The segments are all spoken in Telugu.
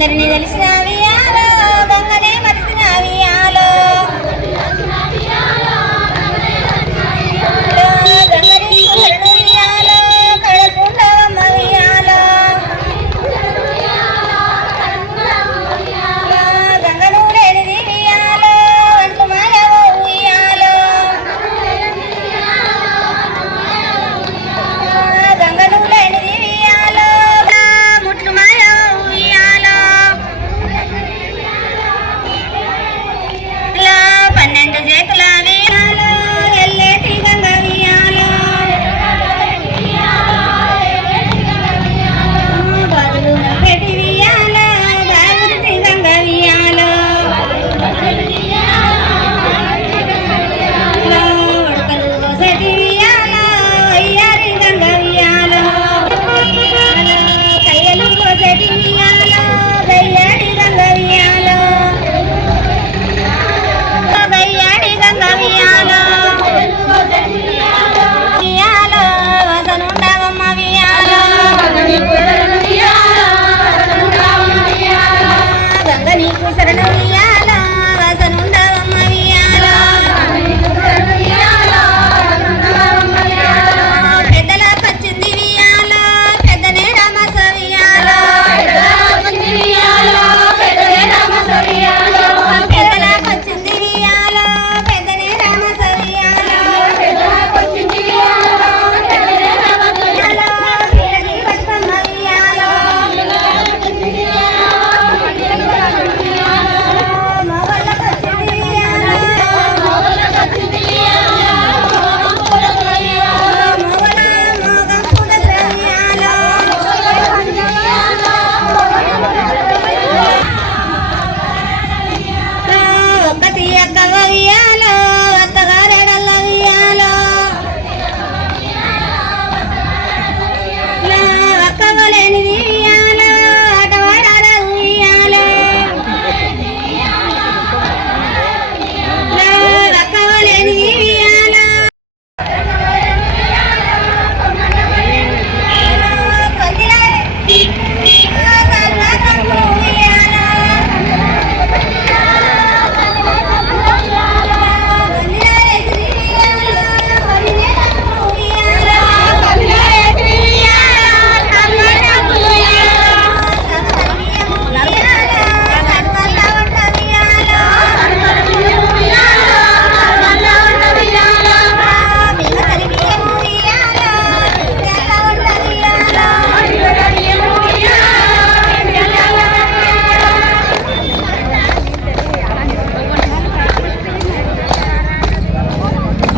అందరినీ తెలిసిన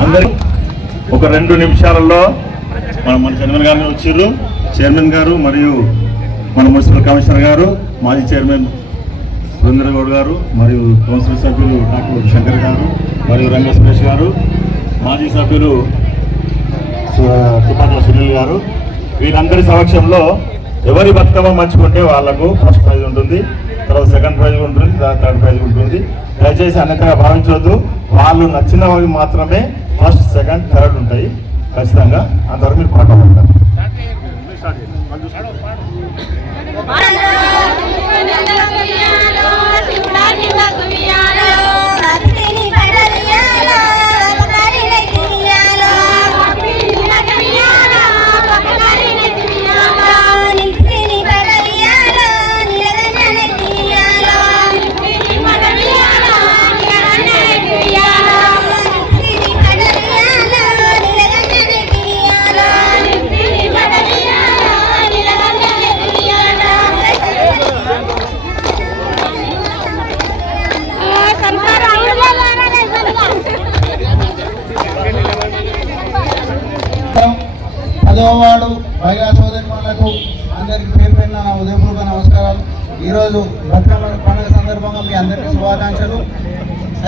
అందరి ఒక రెండు నిమిషాలలో మన మన చైర్మన్ గారిని వచ్చారు చైర్మన్ గారు మరియు మన మున్సిపల్ కమిషనర్ గారు మాజీ చైర్మన్ సురేంద్ర గౌడ్ గారు మరియు కౌన్సిల్ సభ్యులు డాక్టర్ శంకర్ గారు మరియు రంగ సురేష్ గారు మాజీ సభ్యులు సు- సునీల్ గారు. వీరందరి సమక్షంలో ఎవరి బతుకమ్మ మంచుకుంటే వాళ్ళకు ఫస్ట్ ప్రైజ్ ఉంటుంది తర్వాత సెకండ్ ప్రైజ్ ఉంటుంది తర్వాత థర్డ్ ప్రైజ్ ఉంటుంది. దయచేసి అన్నిటిగా భావించవద్దు. వాళ్ళు నచ్చిన వాళ్ళు మాత్రమే ఫస్ట్ సెకండ్ థర్డ్ ఉంటాయి. ఖచ్చితంగా అంతవరకు మీరు పాట పడతారు. భక్తిని ఈరోజు బతుకమ్మ పండుగ సందర్భంగా మీ అందరికీ శుభాకాంక్షలు.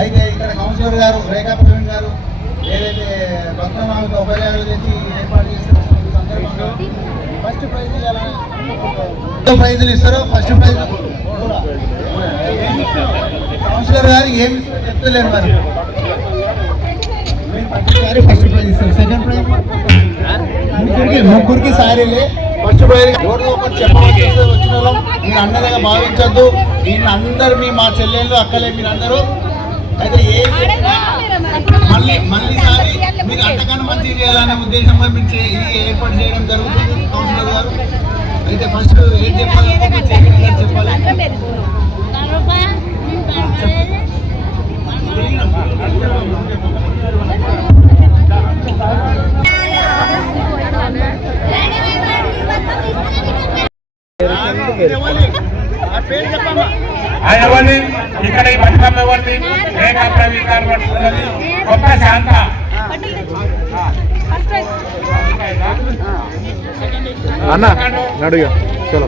అయితే ఇక్కడ కౌన్సిలర్ గారు రేఖా ప్రవీణ్ గారు ఏదైతే బతుకమ్మకు ఉపయోగాలు తెచ్చి ఏర్పాటు చేసిన సందర్భంగా ఫస్ట్ ప్రైజ్ ఇవ్వాలని ప్రైజులు ఇస్తారు ఫస్ట్ ప్రైజ్ కౌన్సిలర్ గారు ఏమి చెప్తలేరు మరి. ప్రతిసారి ఫస్ట్ ప్రైజ్ ఇస్తారు. సెకండ్ ప్రైజ్ ముగ్గురికి ముగ్గురికి సారీలే. పోయి ఎవరిదో ఒకటి చెప్పవలసి వచ్చిన వాళ్ళం. మీరు అన్నదిగా భావించద్దు. నేను అందరు మీ మా చెల్లెళ్ళు అక్కలే మీరు అందరూ అయితే ఏ మళ్ళీ మళ్ళీ సారి మీరు అంతకన్నా మంచిగా చేయాలనే ఉద్దేశంగా మీరు ఏర్పాటు చేయడం జరుగుతుంది కౌన్సిలర్ గారు. అయితే ఫస్ట్ ఏం చెప్పాలి? గారు చెప్పాలి. అన్న నడుగా. చలో?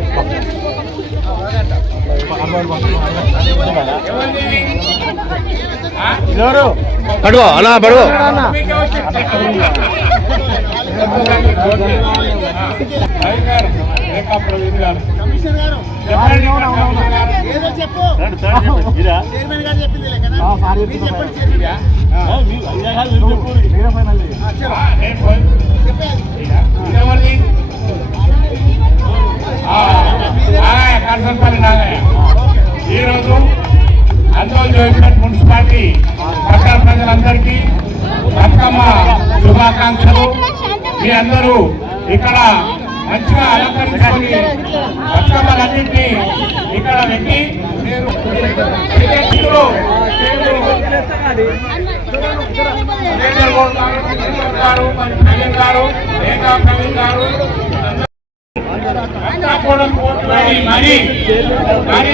ఆ? పడుకో అలా పడుకో. మీకే మీ అందరూ ఇక్కడ మంచిగా అలంకరించుకొని బతుకమ్మలన్నింటినీ ఇక్కడ పెట్టి మీరు మరి మరి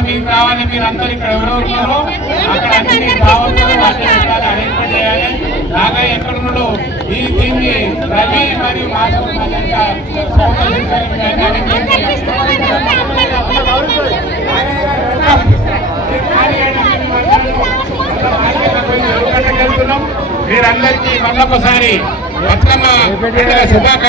బంగ్లా మీకు రావాలి మీరు అందరూ ఇక్కడ ఎవరెవరు ఉన్నారో అక్కడ అన్ని కావాలి అరేంజ్మెంట్ చేయాలి ఈ దీన్ని రవి మరియు మాధవ్. మీరందరికీ మళ్ళొకసారి బతుకమ్మ పండుగ శుభాకాంక్షలు